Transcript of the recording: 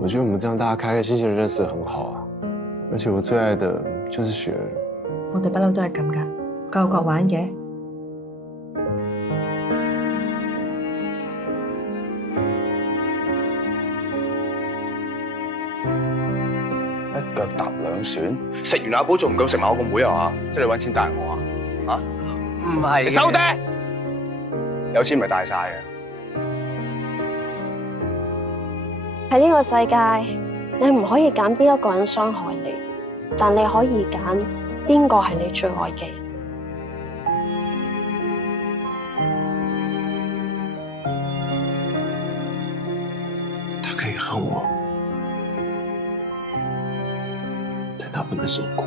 我觉得我们这样大家开开心心的认識很好啊，而且我最愛的就是雪兒。我哋不嬲都係咁噶，各有各玩嘅。一腳踏兩船，食完阿寶仲唔夠食埋我個妹啊嘛？即係你揾錢帶我啊？啊？唔係你收爹！有錢咪帶晒嘅。喺呢個世界，你唔可以揀邊一個人傷害你，但你可以揀邊個係你最愛嘅人。他可以恨我，但他不能受苦。